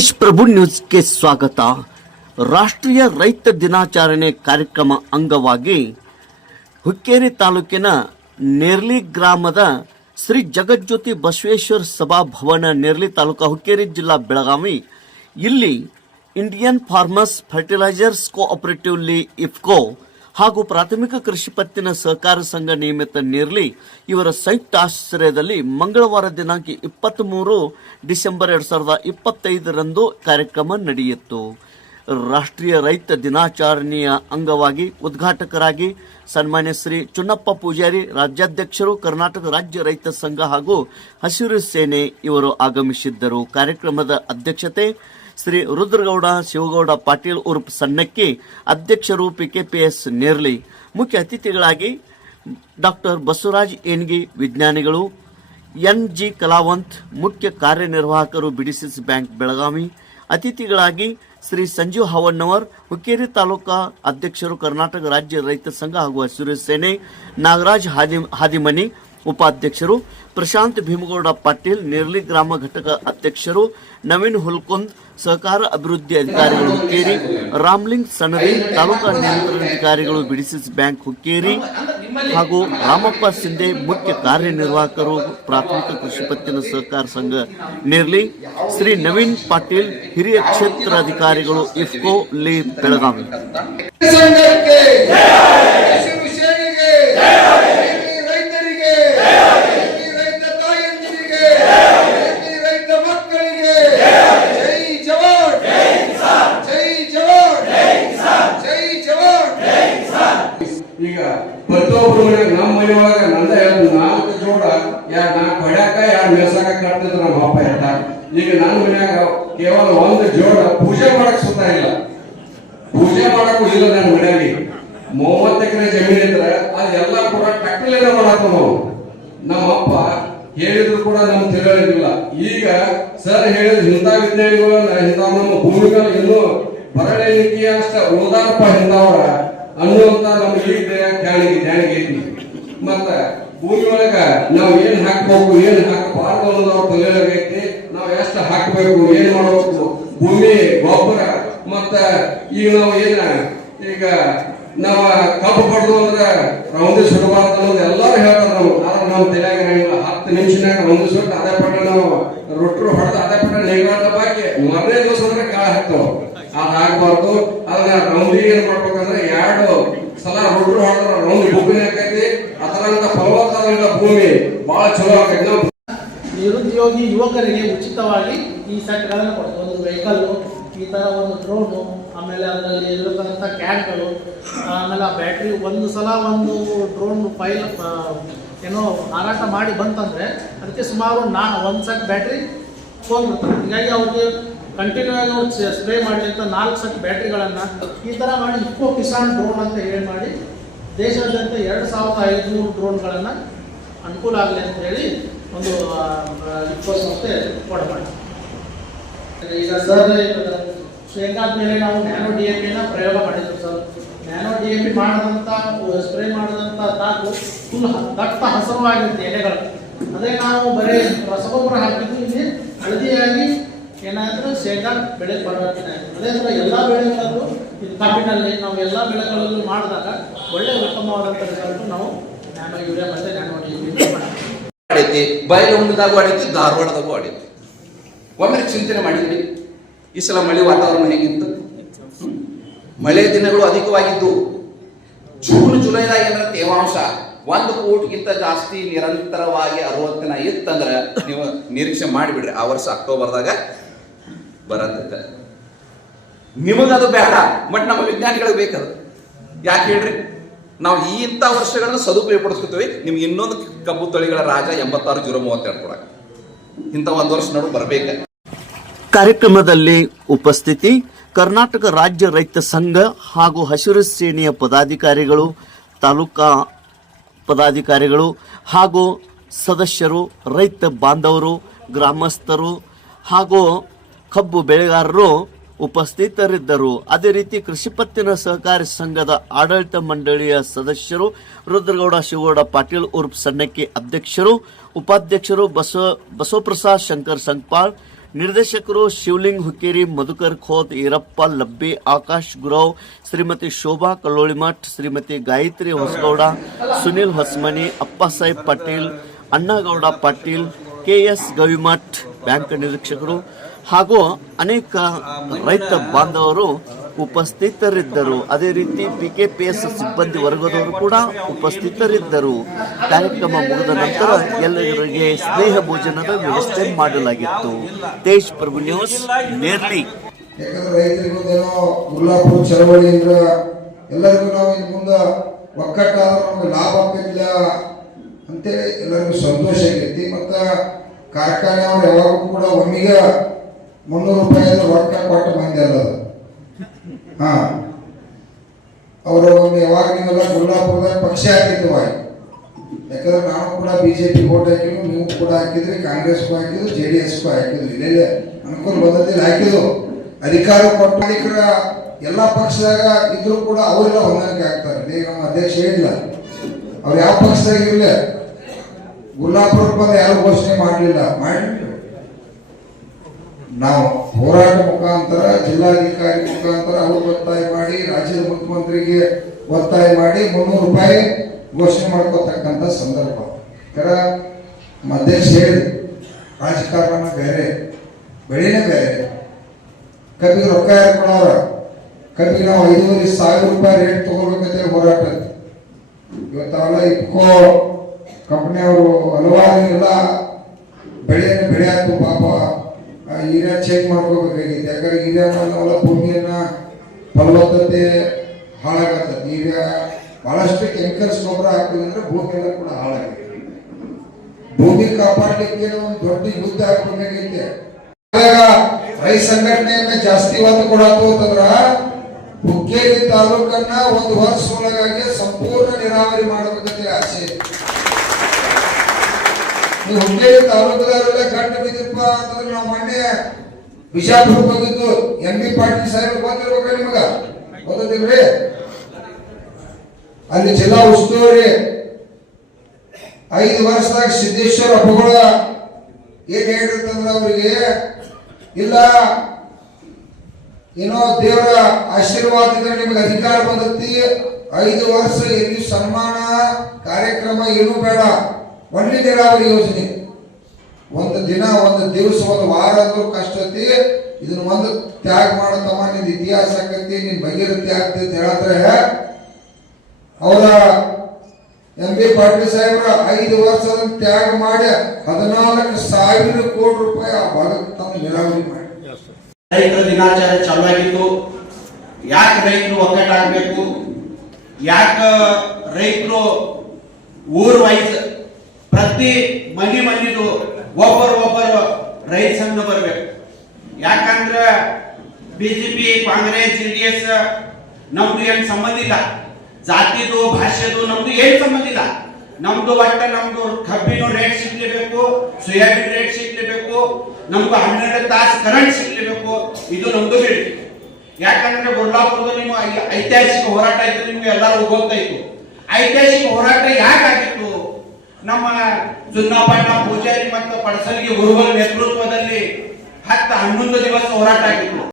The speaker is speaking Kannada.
ಮಹೇಶ್ ಪ್ರಭು ನ್ಯೂಸ್ಗೆ ಸ್ವಾಗತ. ರಾಷ್ಟ್ರೀಯ ರೈತ ದಿನಾಚರಣೆ ಕಾರ್ಯಕ್ರಮ ಅಂಗವಾಗಿ ಹುಕ್ಕೇರಿ ತಾಲೂಕಿನ ನೇರ್ಲಿ ಗ್ರಾಮದ ಶ್ರೀ ಜಗಜ್ಯೋತಿ ಬಸವೇಶ್ವರ ಸಭಾಭವನ, ನೇರ್ಲಿ ತಾಲೂಕು, ಹುಕ್ಕೇರಿ ಜಿಲ್ಲಾ, ಬೆಳಗಾವಿ ಇಲ್ಲಿ Indian farmers fertilisers cooperative IFFCO ಹಾಗೂ ಪ್ರಾಥಮಿಕ ಕೃಷಿ ಪತ್ತಿನ ಸಹಕಾರ ಸಂಘ ನಿಯಮಿತ ನೇರ್ಲಿ ಇವರ ಸಂಯುಕ್ತ ಆಶ್ರಯದಲ್ಲಿ ಮಂಗಳವಾರ ದಿನಾಂಕ 23 ಡಿಸೆಂಬರ್ 2025ರಂದು ಕಾರ್ಯಕ್ರಮ ನಡೆಯಿತು. ರಾಷ್ಟ್ರೀಯ ರೈತ ದಿನಾಚರಣೆಯ ಅಂಗವಾಗಿ ಉದ್ಘಾಟಕರಾಗಿ ಸನ್ಮಾನ್ಯ ಶ್ರೀ ಚುನ್ನಪ್ಪ ಪೂಜಾರಿ, ರಾಜ್ಯಾಧ್ಯಕ್ಷರು, ಕರ್ನಾಟಕ ರಾಜ್ಯ ರೈತ ಸಂಘ ಹಾಗೂ ಹಸಿರು ಸೇನೆ ಇವರು ಆಗಮಿಸಿದ್ದರು. ಕಾರ್ಯಕ್ರಮದ ಅಧ್ಯಕ್ಷತೆ ಶ್ರೀ ರುದ್ರಗೌಡ ಶಿವಗೌಡ ಪಾಟೀಲ್ ಉರ್ಫ್ ಸಣ್ಣಕ್ಕಿ, ಅಧ್ಯಕ್ಷರು ಪಿಕೆಪಿಎಸ್ ನೇರ್ಲಿ. ಮುಖ್ಯ ಅತಿಥಿಗಳಾಗಿ ಡಾಕ್ಟರ್ ಬಸವರಾಜ್ ಏನ್ಗಿ, ವಿಜ್ಞಾನಿಗಳು, ಎನ್.ಜಿ. ಕಲಾವಂತ್, ಮುಖ್ಯ ಕಾರ್ಯನಿರ್ವಾಹಕರು, ಬಿಡಿಸಿಸಿ ಬ್ಯಾಂಕ್ ಬೆಳಗಾವಿ. ಅತಿಥಿಗಳಾಗಿ ಶ್ರೀ ಸಂಜೀವ್ ಹಾವಣ್ಣವರ್, ಹುಕ್ಕೇರಿ ತಾಲೂಕಾ ಅಧ್ಯಕ್ಷರು, ಕರ್ನಾಟಕ ರಾಜ್ಯ ರೈತ ಸಂಘ ಹಾಗೂ ಹಸಿರು ಸೇನೆ. ನಾಗರಾಜ್ ಹಾದಿಮನಿ, ಉಪಾಧ್ಯಕ್ಷರು. ಪ್ರಶಾಂತ್ ಭೀಮಗೌಡ ಪಾಟೀಲ್, ನೇರ್ಲಿ ಗ್ರಾಮ ಘಟಕ ಅಧ್ಯಕ್ಷರು. ನವೀನ್ ಹುಲ್ಕುಂದ್, ಸಹಕಾರ ಅಭಿವೃದ್ಧಿ ಅಧಿಕಾರಿಗಳು, ಹುಕ್ಕೇರಿ. ರಾಮ್ಲಿಂಗ್ ಸನದಿ, ತಾಲೂಕಾ ನಿಯಂತ್ರಣಾಧಿಕಾರಿಗಳು, ಬಿಡಿಸಿಸಿ ಬ್ಯಾಂಕ್ ಹುಕ್ಕೇರಿ ಹಾಗೂ ರಾಮಪ್ಪ ಸಿಂಧೆ, ಮುಖ್ಯ ಕಾರ್ಯನಿರ್ವಾಹಕರು, ಪ್ರಾಥಮಿಕ ಕೃಷಿ ಪತ್ತಿನ ಸಹಕಾರ ಸಂಘ ನೇರ್ಲಿ. ಶ್ರೀ ನವೀನ್ ಪಾಟೀಲ್, ಹಿರಿಯ ಕ್ಷೇತ್ರ ಅಧಿಕಾರಿಗಳು, ಇಫ್ಕೋ ಲಿ ಬೆಳಗಾವಿ. ಈಗ ಪ್ರತಿಯೊಬ್ಬರು ನಮ್ಮ ಮನೆಯೊಳಗ ನಂದ 4 ಜೋಡ, 4 ಹೊಡ್ಯಾಕ 2 ಮೇಲ್ಸಾಕ ಕಟ್ತಿದ್ರು ನಮ್ಮ ಅಪ್ಪ ಇರ್ತ. ಈಗ ನನ್ನ ಮನ್ಯಾಗ ಕೇವಲ 1 ಜೋಡ ಪೂಜೆ ಮಾಡಕ್ ಸುತ್ತ ಇಲ್ಲ, ಪೂಜೆ ಮಾಡಕ್ಕೂ ಇಲ್ಲ. ನನ್ನ ಮನೆಯಲ್ಲಿ 30 ಎಕರೆ ಜಮೀನ್ ಇದ್ರೆ ಅದೆಲ್ಲ ಕೂಡ ಟ್ರ್ಯಾಕ್ಟರ್ಲೇನ ಮಾಡಕ್ ನಾವು. ನಮ್ಮ ಅಪ್ಪ ಹೇಳಿದ್ರು ಕೂಡ ನಮ್ಗೆ ತಿಳಿಯೋದಿಲ್ಲ. ಈಗ ಸರ್ ಹೇಳಿದ್ರು ಇಂಥ ವಿಜ್ಞಾನಿಗಳು ಇಂಥ ನಮ್ಮ ಭೂಮಿಗಳು ಇನ್ನೂ ಬರಳಿಕೆ ಅಷ್ಟ ಉದಾರಪ್ಪ ಹಿಂದವರ ಅನ್ನುವಂತ ನಮ್ಗೆ ಈಗ ಜ್ಞಾನಿಗೆ ಐತಿ. ಮತ್ತ ಭೂಮಿ ಒಳಗ ನಾವ್ ಏನ್ ಹಾಕ್ಬೇಕು, ಏನ್ ಹಾಕಬಾರ್ದು ಅನ್ನೋದು ಅವ್ರ ತಿಳಿಯೋದೈತಿ. ನಾವ್ ಎಷ್ಟು ಹಾಕ್ಬೇಕು, ಏನ್ ಮಾಡ್ಬೇಕು, ಭೂಮಿ ಗೊಬ್ಬರ. ಮತ್ತ ಈಗ ನಾವು ಈಗ ನಾವ್ ಕಬ್ಬು ಪಡ್ದು ಅಂದ್ರೆ ರೌಂದಿ ಸುಡಬಾರ್ದು ಅನ್ನೋದು ಎಲ್ಲಾರು ಹೇಳ್ತಾರ. ಆದ್ರೆ ನಾವು ತಲೆಯಾಗ 10 ನಿಮಿಷನಾಗ ರೌಂದಿ ಸುಟ್ಟು ಅದೇ ಪಟ್ಟ ನಾವು ರೊಟ್ಟರು ಹೊಡೆದು ಅದೇ ಪಟ್ಟ ನೆಗಾಡ ಬಾಕಿ ಮೊದಲನೇ ದಿವಸ ಅಂದ್ರೆ ಕಾಳ ಹಾಕ್ತಾವ. ಅದಾಗಬಾರ್ದು. ಅದನ್ನ ರೌಂದಿ ಏನ್ ಮಾಡ್ಬೇಕಂದ್ರೆ 2 ಸಲ ರೊಟ್ಟರು ಹೊಡೆದ್ರೆ ರೌಂದಿ ಭೂಮಿ ಆಕೈತಿ. ಅದರಂತ ಫಲವತ್ತಾದಂತ ಭೂಮಿ ಬಹಳ ಚಲೋ ಆಕೈತಿ. ನಿರುದ್ಯೋಗಿ ಯುವಕರಿಗೆ ಉಚಿತವಾಗಿ ಈ ಸೆಟ್ಗಳನ್ನು ಕೊಡ್ತಾರೆ. ಒಂದು ವೆಹಿಕಲ್, ಈ ತರ ಒಂದು ಡ್ರೋನು, ಆಮೇಲೆ ಅದರಲ್ಲಿ ಇರತಕ್ಕಂಥ ಕ್ಯಾನ್ಗಳು, ಆಮೇಲೆ ಆ ಬ್ಯಾಟ್ರಿ. ಒಂದು ಸಲ ಒಂದು ಡ್ರೋನ್ ಫೈಲ್ ಏನೋ ಮಾರಾಟ ಮಾಡಿ ಬಂತಂದರೆ ಅದಕ್ಕೆ ಸುಮಾರು 1 ಸೆಟ್ ಬ್ಯಾಟ್ರಿ ಹೋಗ್ಬಿಡ್ತಾರೆ. ಹೀಗಾಗಿ ಅವ್ರಿಗೆ ಕಂಟಿನ್ಯೂ ಆಗಿ ಅವ್ರು ಸ್ಪ್ರೇ ಮಾಡಲಿ ಅಂತ 4 ಸೆಟ್ ಬ್ಯಾಟ್ರಿಗಳನ್ನು ಈ ಥರ ಮಾಡಿ ಇಫ್ಕೋ ಕಿಸಾನ್ ಡ್ರೋನ್ ಅಂತ ಹೇಳಿ ಮಾಡಿ ದೇಶಾದ್ಯಂತ 2500 ಡ್ರೋನ್ಗಳನ್ನು ಅನುಕೂಲ ಆಗಲಿ ಅಂತ ಹೇಳಿ ಒಂದು ಇಫ್ಕೋ ಸಂಸ್ಥೆ ಕೊಡಮಾಡಿ. ಈಗ ಸರ್ ಶೇಂಗಾದ ಮೇಲೆ ನಾವು ನ್ಯಾನೋ DAP ಪ್ರಯೋಗ ಮಾಡಿದ್ವಿ ಸರ್. ನ್ಯಾನೋ DAP ಮಾಡಿದಂಥ ಸ್ಪ್ರೇ ಮಾಡಿದಂಥ ತಾಕು ಫುಲ್ ದಟ್ಟ ಹಸಿರುವಾಗಿರುತ್ತೆ ಎಲೆಗಳು. ಅದೇ ನಾವು ಬರೀ ರಸಗೊಬ್ಬರ ಹಾಕಿದ್ದು ಇಲ್ಲಿ ಹಳದಿಯಾಗಿ ಏನಾದರೂ ಶೇಂಗಾ ಬೆಳೆ ಪರಿವರ್ತನೆ ಆಯಿತು. ಅದೇ ಥರ ಎಲ್ಲ ಬೆಳೆಗಳಲ್ಲೂ ಇದು ಕಾಪಿನಲ್ಲಿ ನಾವು ಎಲ್ಲ ಬೆಳೆಗಳಲ್ಲೂ ಮಾಡಿದಾಗ ಒಳ್ಳೆಯ ಉತ್ತಮವಾದಂಥ ರಿಸಲ್ಟ್ ನಾವು ನ್ಯಾನೋ ಯೂರಿಯಾ ಮತ್ತು ನ್ಯಾನೋ DAP ಮಾಡೈತಿ. ಬಯಲುಂಗದಾಗೂ ಆಡೈತಿ, ಧಾರವಾಡದಾಗೂ ಆಡೈತಿ. ಒಮ್ಮೆ ಚಿಂತನೆ ಮಾಡಿದ್ರಿ, ಈ ಸಲ ಮಳೆ ವಾತಾವರಣ ಹೇಗಿತ್ತು? ಮಳೆ ದಿನಗಳು ಅಧಿಕವಾಗಿದ್ದು. ಜೂನ್ ಜುಲೈದಾಗ ಏನಾರ ತೇವಾಂಶ 1 ಕೋಟಿಗಿಂತ ಜಾಸ್ತಿ ನಿರಂತರವಾಗಿ 60 ದಿನ ಇತ್ತಂದ್ರೆ ನೀವು ನಿರೀಕ್ಷೆ ಮಾಡಿಬಿಡ್ರಿ, ಆ ವರ್ಷ ಅಕ್ಟೋಬರ್ದಾಗ ಬರತ್ತ. ನಿಮಗದು ಬೇಡ, ಬಟ್ ನಮ್ಮ ವಿಜ್ಞಾನಿಗಳಿಗೆ ಬೇಕದು. ಯಾಕೆ ಹೇಳ್ರಿ? ನಾವು ಇಂಥ ವರ್ಷಗಳನ್ನ ಸದುಪಯೋಗ ಪಡಿಸ್ಕೊತೀವಿ. ನಿಮ್ಗೆ ಇನ್ನೊಂದು ಕಬ್ಬು ತಳಿಗಳ ರಾಜ 86-032 ಕೊಡಕ ಇಂಥ 1 ವರ್ಷ ನಡು ಬರ್ಬೇಕ. ಕಾರ್ಯಕ್ರಮದಲ್ಲಿ ಉಪಸ್ಥಿತಿ ಕರ್ನಾಟಕ ರಾಜ್ಯ ರೈತ ಸಂಘ ಹಾಗೂ ಹಸಿರು ಸೇನೆಯ ಪದಾಧಿಕಾರಿಗಳು, ತಾಲೂಕಾ ಪದಾಧಿಕಾರಿಗಳು ಹಾಗೂ ಸದಸ್ಯರು, ರೈತ ಬಾಂಧವರು, ಗ್ರಾಮಸ್ಥರು ಹಾಗೂ ಕಬ್ಬು ಬೆಳೆಗಾರರು ಉಪಸ್ಥಿತರಿದ್ದರು. ಅದೇ ರೀತಿ ಕೃಷಿ ಪತ್ತಿನ ಸಹಕಾರಿ ಸಂಘದ ಆಡಳಿತ ಮಂಡಳಿಯ ಸದಸ್ಯರು ರುದ್ರಗೌಡ ಶಿವಗೌಡ ಪಾಟೀಲ್ ಉರ್ಫ್ ಸಣ್ಣಕ್ಕಿ, ಅಧ್ಯಕ್ಷರು, ಉಪಾಧ್ಯಕ್ಷರು ಬಸವಪ್ರಸಾದ್ ಶಂಕರ್ ಸಂಕ್ಪಾಳ್, ನಿರ್ದೇಶಕರು ಶಿವಲಿಂಗ್ ಹುಕ್ಕೇರಿ, ಮಧುಕರ್ ಖೋತ್, ಈರಪ್ಪ ಲಬ್ಬಿ, ಆಕಾಶ್ ಗುರವ್, ಶ್ರೀಮತಿ ಶೋಭಾ ಕಲ್ಲೋಳಿಮಠ್, ಶ್ರೀಮತಿ ಗಾಯತ್ರಿ ಹೊಸಗೌಡ, ಸುನಿಲ್ ಹೊಸ್ಮನಿ, ಅಪ್ಪಸಾಹೇಬ್ ಪಾಟೀಲ್, ಅಣ್ಣಗೌಡ ಪಾಟೀಲ್, ಕೆಎಸ್ ಗವಿಮಠ್ ಬ್ಯಾಂಕ್ ನಿರೀಕ್ಷಕರು ಹಾಗೂ ಅನೇಕ ರೈತ ಬಾಂಧವರು ಉಪಸ್ಥಿತರಿದ್ದರು. ಅದೇ ರೀತಿ ಪಿಕೆಪಿಎಸ್ ಸಿಬ್ಬಂದಿ ವರ್ಗದವರು ಕೂಡ ಉಪಸ್ಥಿತರಿದ್ದರು. ಕಾರ್ಯಕ್ರಮ ಮುಗಿದ ನಂತರ ಎಲ್ಲರಿಗೆ ಸ್ನೇಹ ಭೋಜನದ ವ್ಯವಸ್ಥೆ ಮಾಡಲಾಗಿತ್ತು. ತೇಜ್ ಪ್ರಭು ನ್ಯೂಸ್, ನೇರ್ಲಿ. ಯಾಕಂದ್ರೆ ರೈತರಿಗೊಂದೇನೋ ಉಲ್ಲಾಪುರ ಚಳವಳಿಯಿಂದ ಎಲ್ಲರಿಗೂ ನಾವು ಇನ್ನು ಮುಂದೆ ಒಕ್ಕಟ್ಟಾದ್ರೆ ನಮಗೆ ಲಾಭ ಆಗ್ತಿಲ್ಲ ಅಂತೇಳಿ ಎಲ್ಲರಿಗೂ ಸಂತೋಷ ಆಗೈತಿ. ಮತ್ತು ಕಾರ್ಖಾನೆ ಅವ್ರು ಯಾವಾಗೂ ಕೂಡ ಒಮ್ಮಿಗೆ 300 ರೂಪಾಯಿ ರೊಕ್ಕ ಕೊಟ್ಟು ಮಂದಿ ಅಲ್ಲ ಅದು. ಅವರು ಒಮ್ಮೆ ಯಾವಾಗ ನೀವೆಲ್ಲ ಗುಲ್ಲಾಪುರದಾಗ ಪಕ್ಷ ಹಾಕಿದ್ವು. ಯಾಕಂದ್ರೆ ನಾವು ಕೂಡ ಬಿಜೆಪಿ ವೋಟ್ ಹಾಕಿದ್ವು, ನೀವು ಕೂಡ ಹಾಕಿದ್ರಿ, ಕಾಂಗ್ರೆಸ್ಗೂ ಹಾಕಿದ್ರು, JDSಗೂ ಹಾಕಿದ್ರು. ಇಲ್ಲೇ ಅನುಕೂಲ ಬಂದಲ್ಲಿ ಹಾಕಿದ್ರು. ಅಧಿಕಾರ ಕೊಟ್ಟ ಎಲ್ಲ ಪಕ್ಷದಾಗ ಇದ್ರು ಕೂಡ ಅವರೆಲ್ಲ ಹೊಂದಾಣಿಕೆ ಆಗ್ತಾರೆ. ಈಗ ನಮ್ಮ ಅಧ್ಯಕ್ಷ ಹೇಳಿಲ್ಲ, ಅವ್ರು ಯಾವ ಪಕ್ಷದಾಗ ಇರಲಿಲ್ಲ, ಗುಲ್ಲಾಪುರಕ್ಕೆ ಬಂದು ಯಾರು ಘೋಷಣೆ ಮಾಡಲಿಲ್ಲ. ನಾವು ಹೋರಾಟ ಮುಖಾಂತರ, ಜಿಲ್ಲಾಧಿಕಾರಿ ಮುಖಾಂತರ ಅವರು ಒತ್ತಾಯ ಮಾಡಿ, ರಾಜ್ಯದ ಮುಖ್ಯಮಂತ್ರಿಗೆ ಒತ್ತಾಯ ಮಾಡಿ 300 ರೂಪಾಯಿ ಘೋಷಣೆ ಮಾಡ್ಕೋತಕ್ಕಂಥ ಸಂದರ್ಭ. ನಮ್ಮ ಅಧ್ಯಕ್ಷ ಹೇಳಿ, ರಾಜಕಾರಣ ಬೇರೆ, ಬೆಳೆನೇ ಬೇರೆ. ಕಬ್ಬಿಗೆ ರೊಕ್ಕ ಯಾರು ಕೊಡೋರ? ಕಬ್ಬಿಗೆ ನಾವು 5,500 ರೂಪಾಯಿ ರೇಟ್ ತಗೋಬೇಕಂತ ಹೋರಾಟ. ಇವತ್ತಾವೆಲ್ಲ ಇಪ್ಕೋ ಕಂಪನಿಯವರು ಹಲವಾರು ಎಲ್ಲ ಬೆಳೆಯನ್ನು ಬೆಳೆಯಾತು. ಪಾಪ ಹೀರ್ಯ ಚೇಂಜ್ ಮಾಡ್ಕೋಬೇಕಾಗಿತ್ತು. ಯಾಕಂದ್ರೆ ಹೀರ್ಯ ನಾವೆಲ್ಲ ಭೂಮಿಯನ್ನ ಫಲವತ್ತತೆ ಹಾಳಾಗತ್ತದ. ಈಗ ಬಹಳಷ್ಟು ಕೆಮಿಕಲ್ಸ್ ಗೊಬ್ಬರ ಹಾಕೋದ್ರಿಂದ ಭೂಮಿ ಎಲ್ಲ ಕೂಡ ಹಾಳಾಗಿದೆ. ಭೂಮಿ ಕಾಪಾಡಲಿಕ್ಕೆ ಒಂದು ದೊಡ್ಡ ಯುದ್ಧ ಹಾಕಬೇಕಾಗೈತೆ. ರೈತ ಸಂಘಟನೆಯನ್ನ ಜಾಸ್ತಿ ಒತ್ತು ಕೊಡಾತು ಅಂತಂದ್ರ ಹುಕ್ಕೇರಿ ತಾಲೂಕನ್ನ 1 ವರ್ಷ ಒಳಗಾಗಿ ಸಂಪೂರ್ಣ ನೀರಾವರಿ ಮಾಡಬೇಕಂತ ಆಸೆ. ನೀವು ಹುಕ್ಕೇರಿ ತಾಲೂಕದವರೆಲ್ಲ ಗಂಟು ಬಿದ್ದಿಪ್ಪ ಅಂತಂದ್ರೆ ನಾವು ಮೊನ್ನೆ ಬಿಜಾಪುರಕ್ಕೆ ಹೋಗಿದ್ದು. MB ಪಾಟೀಲ್ ಸಾಹೇಬ್ ಗೊತ್ತಿರ್ಬೇಕ್ರಿ ನಿಮಗ? ಗೊತ್ತಿಲ್ರಿ? ಅಲ್ಲಿ ಜಿಲ್ಲಾ ಉಸ್ತುವಾರಿ 5 ವರ್ಷದಾಗ ಸಿದ್ದೇಶ್ವರ ಹಬ್ಬಗಳ ಏನ್ ಹೇಳಿರ್ತಂದ್ರೆ ಅವರಿಗೆ ಇಲ್ಲ ಏನೋ ದೇವರ ಆಶೀರ್ವಾದದಿಂದ ನಿಮಗೆ ಅಧಿಕಾರ ಬಂದತಿ, 5 ವರ್ಷ ಎಲ್ಲಿ ಸನ್ಮಾನ ಕಾರ್ಯಕ್ರಮ ಏನೂ ಬೇಡ, ಒಳ್ಳೆ ನೀರಾವರಿ ಯೋಜನೆ. ಒಂದು ದಿನ, ಒಂದು ದಿವಸ, ಒಂದು ವಾರ ಅಂದ್ರೂ ಕಷ್ಟ ಐತಿ. ಇದನ್ನ ಒಂದು ತ್ಯಾಗ ಮಾಡತಮ್ಮ, ನಿನ್ ಇತಿಹಾಸ ಆಕತಿ, ನಿನ್ ಬಗೆರತಿ ಆಗ್ತೈತಿ ಅಂತ ಹೇಳಿದ್ರೆ ಅವರ MB ಪಾಟೀಲ್ ಸಾಹೇಬ್ರ 5 ವರ್ಷದ ತ್ಯಾಗ ಮಾಡಿ 14,000 ಕೋಟಿ ರೂಪಾಯಿ ಆ ಭಾಗಕ್ಕೆ ತಮ್ಮ ನೀರಾವರಿ ಮಾಡಿ. ರೈತರ ದಿನಾಚರಣೆ ಚಾಲುವಾಗಿತ್ತು. ಯಾಕೆ ರೈತರು ಒಗ್ಗಟ್ಟಾಗಬೇಕು, ಯಾಕೆ ರೈತರು ಊರ್ ವೈಸ್ ಪ್ರತಿ ಮನಿದು ಒಬ್ಬರು ರೈತ ಸಂಘ ಬರಬೇಕು. ಯಾಕಂದ್ರೆ ಬಿಜೆಪಿ, ಕಾಂಗ್ರೆಸ್, JDS ನಮ್ದು ಏನ್ ಸಂಬಂಧ ಇಲ್ಲ. ಜಾತಿದು, ಭಾಷೆದು ನಮ್ದು ಏನ್ ಸಂಬಂಧ ಇಲ್ಲ. ನಮ್ದು ನಮ್ದು ಕಬ್ಬಿನ ರೇಟ್ ಸಿಗ್ಲೇಬೇಕು, ಸೋಯಾಬೀನ್ ರೇಟ್ ಸಿಗ್ಲೇಬೇಕು, ನಮ್ದು 12 ತಾಸು ಕರೆಂಟ್ ಸಿಗ್ಲೇಬೇಕು. ಇದು ನಮ್ದು ಬೇಡಿಕೆ. ಯಾಕಂದ್ರೆ ಗುಲ್ಲಾಪುರದ ನಿಮ್ಮ ಐತಿಹಾಸಿಕ ಹೋರಾಟ ಇತ್ತು, ನಿಮ್ಗೆ ಎಲ್ಲರೂ ಗೊತ್ತಾಯ್ತು. ಐತಿಹಾಸಿಕ ಹೋರಾಟ ಯಾಕಾಗಿತ್ತು? ನಮ್ಮ ಚುನಾಪಣ್ಣ ಪೂಜಾರಿ ಮತ್ತು ಪಡಸಲಿಗೆ ಗುರುಗಳ ನೇತೃತ್ವದಲ್ಲಿ 10-11 ದಿವಸ ಹೋರಾಟ ಆಗಿತ್ತು.